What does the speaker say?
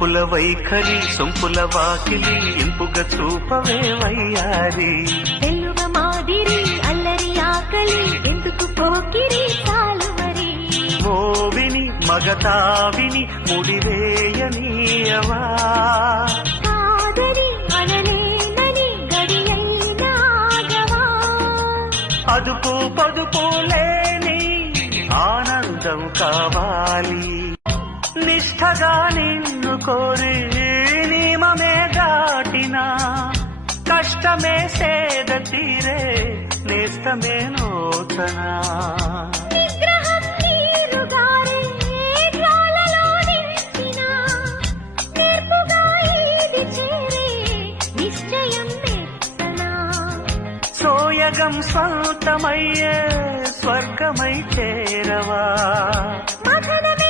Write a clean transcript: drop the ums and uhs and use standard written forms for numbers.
వంపుల వైఖరి సొంపుల వాకిలి ఇంపుగా చూపవే వయ్యారి తెలుగ మాదిరి అల్లరి ఆకలి ఎందుకు పోకిరి చాలు మరి మోవిని మగతావిని ముడివేయనీయవా కాదని అనలేనని గడియైనాగవా అదుపు పొదుపు లేని ఆనందం కావాలి నిష్ఠగా నిన్ను కోరి నియమమే దాటినా కష్టమే సేద తీరే నేస్తమే నోచనా నిగ్రహం నీరుగారే జ్వాలలో నిలిచినా నేర్పుగా ఇది చేరే నిశ్చయం మెత్తనా సోయగం స్వంతమయ్యే స్వర్గమై చేరవా మథనమే